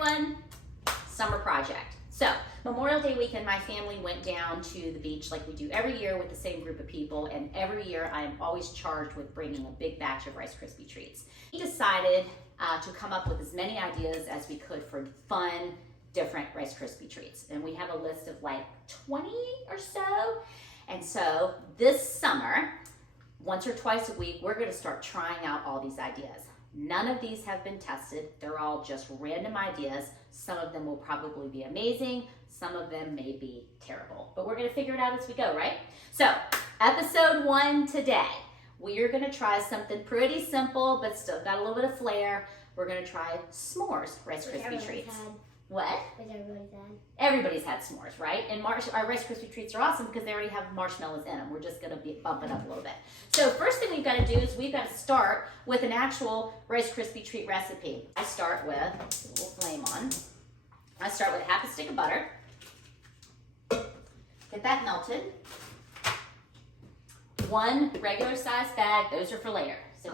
everyone. Summer project. So Memorial Day weekend, my family went down to the beach like we do every year with the same group of people, and every year I am always charged with bringing a big batch of Rice Krispie treats. We decided to come up with as many ideas as we could for fun, different Rice Krispie treats, and we have a list of like 20 or so. And so this summer, once or twice a week, we're going to start trying out all these ideas. None of these have been tested. They're all just random ideas. Some of them will probably be amazing. Some of them may be terrible. But we're going to figure it out as we go, right? So, episode 1 today. We are going to try something pretty simple, but still got a little bit of flair. We're going to try s'mores Rice Krispie treats. What? Everybody's had s'mores, right? And our Rice Krispie treats are awesome because they already have marshmallows in them. We're just going to be bumping up a little bit. So first thing we've got to do is we've got to start with an actual Rice Krispie treat recipe. I start with a little flame on. I start with half a stick of butter. Get that melted. 1 regular size bag. Those are for later. So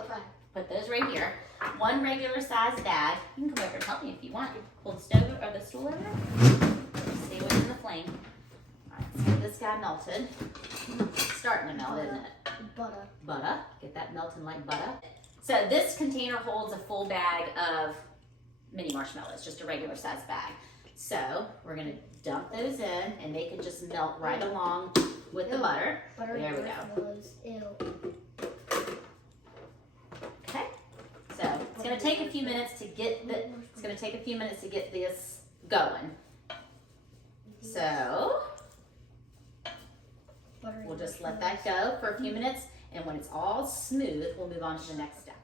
put those right here. 1 regular size bag. You can come over and help me if you want. Pull the stove or the stool over. Stay away from the flame. All right, let's get this guy melted. It's starting to melt, isn't it? Butter. Get that melting like butter. So this container holds a full bag of mini marshmallows, just a regular size bag. So we're gonna dump those in, and they can just melt right along with the butter. There we go. Okay. So it's going to take a few minutes to get this going. So we'll just let that go for a few minutes, and when it's all smooth, we'll move on to the next step.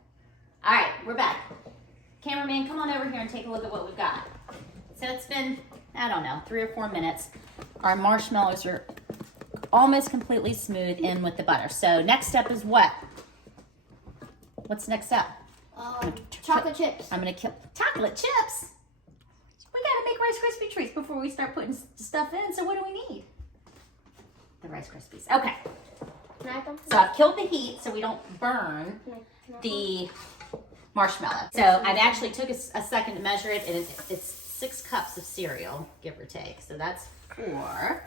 All right, we're back. Cameraman, come on over here and take a look at what we've got. So it's been, I don't know, 3 or 4 minutes. Our marshmallows are almost completely smooth in with the butter. So next step is what? What's the next step? Chocolate chips. I'm gonna kill chocolate chips. We gotta make Rice Krispie treats before we start putting stuff in. So what do we need? The Rice Krispies. Okay. So I've killed the heat so we don't burn the marshmallow. So I've actually took a second to measure it, and it's 6 cups of cereal, give or take. So that's 4.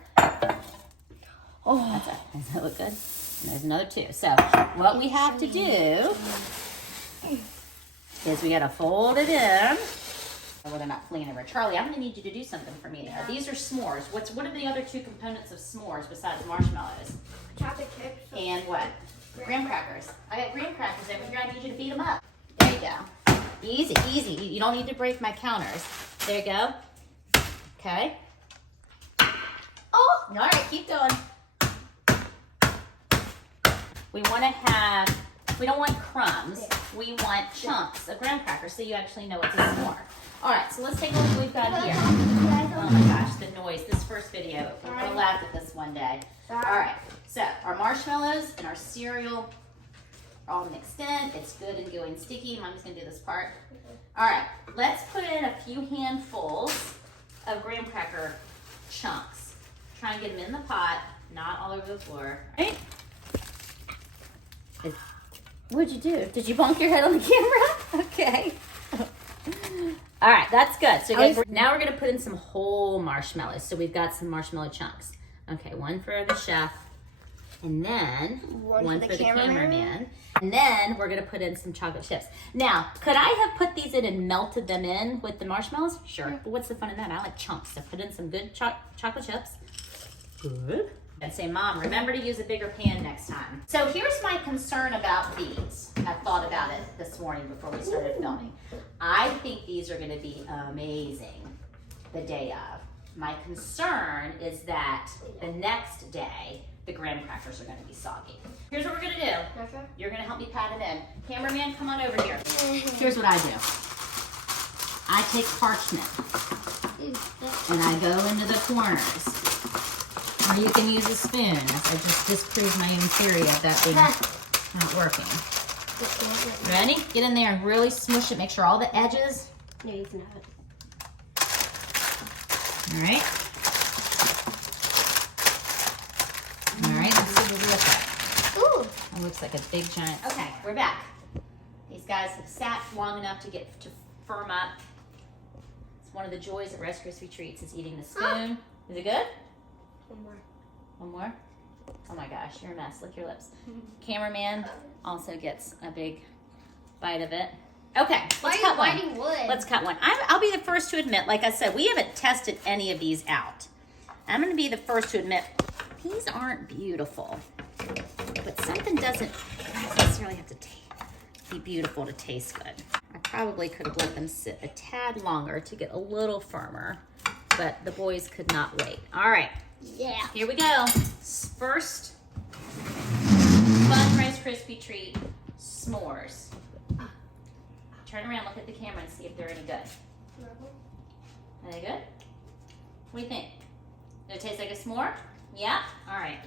Oh, does that look good? And there's another 2. So what we have to do is we gotta fold it in. Well, they're not fleeing over. Charlie, I'm gonna need you to do something for me now. These are s'mores. What are the other 2 components of s'mores besides marshmallows? Chocolate chips. And what? Graham crackers. I got graham crackers over here. I need you to beat them up. There you go. Easy, easy. You don't need to break my counters. There you go. Okay. Oh, all right, keep going. We don't want crumbs. We want chunks of graham crackers so you actually know it's a s'more. All right, so let's take a look what we've got here. Oh my gosh, the noise. This first video. We're going to laugh at this one day. All right, so our marshmallows and our cereal are all mixed in. It's good and going sticky. Mom's going to do this part. All right, let's put in a few handfuls of graham cracker chunks. Try and get them in the pot, not all over the floor. All right? What'd you do? Did you bonk your head on the camera? Okay. All right, that's good. So now we're gonna put in some whole marshmallows. So we've got some marshmallow chunks. Okay, 1 for the chef, and then 1 for the cameraman. And then we're gonna put in some chocolate chips. Now, could I have put these in and melted them in with the marshmallows? Sure, but what's the fun in that? I like chunks. So put in some good chocolate chips. Good. And say, Mom, remember to use a bigger pan next time. So here's my concern about these. I thought about it this morning before we started filming. I think these are gonna be amazing the day of. My concern is that the next day, the graham crackers are gonna be soggy. Here's what we're gonna do. You're gonna help me pat it in. Cameraman, come on over here. Here's what I do. I take parchment and I go into the corners. Or you can use a spoon. I just disproved my own theory of that being not working. Ready? Get in there and really smush it. Make sure all the edges. No, you can have it. All right. All right, let's see what we look like. Ooh. It looks like a big giant. Okay, we're back. These guys have sat long enough to get to firm up. one of the joys of Rice Krispie Treats is eating the spoon. Is it good? One more. One more? Oh my gosh, you're a mess. Lick your lips. Cameraman also gets a big bite of it. Okay, let's cut one. Biting wood? Let's cut one. I'll be the first to admit, like I said, we haven't tested any of these out. I'm going to be the first to admit, these aren't beautiful. But something doesn't necessarily have to be beautiful to taste good. I probably could have let them sit a tad longer to get a little firmer, but the boys could not wait. All right. Yeah. Here we go. First, fun Rice Krispie Treat s'mores. Turn around, look at the camera, and see if they're any good. Are they good? What do you think? Does it taste like a s'more? Yeah? All right.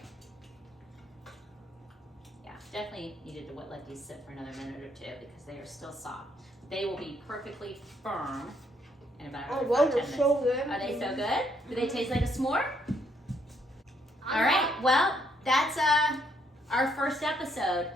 Yeah, definitely needed to let these sit for another minute or two because they are still soft. They will be perfectly firm in about another 5-10 minutes. So good. Are they so good? Do they taste like a s'more? All right, well, that's our first episode.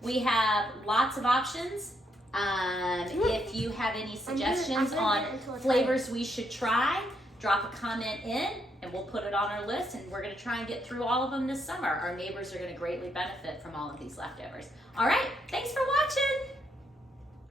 We have lots of options. If you have any suggestions on flavors we should try, drop a comment in and we'll put it on our list, and we're going to try and get through all of them this summer. Our neighbors are going to greatly benefit from all of these leftovers. All right, thanks for watching.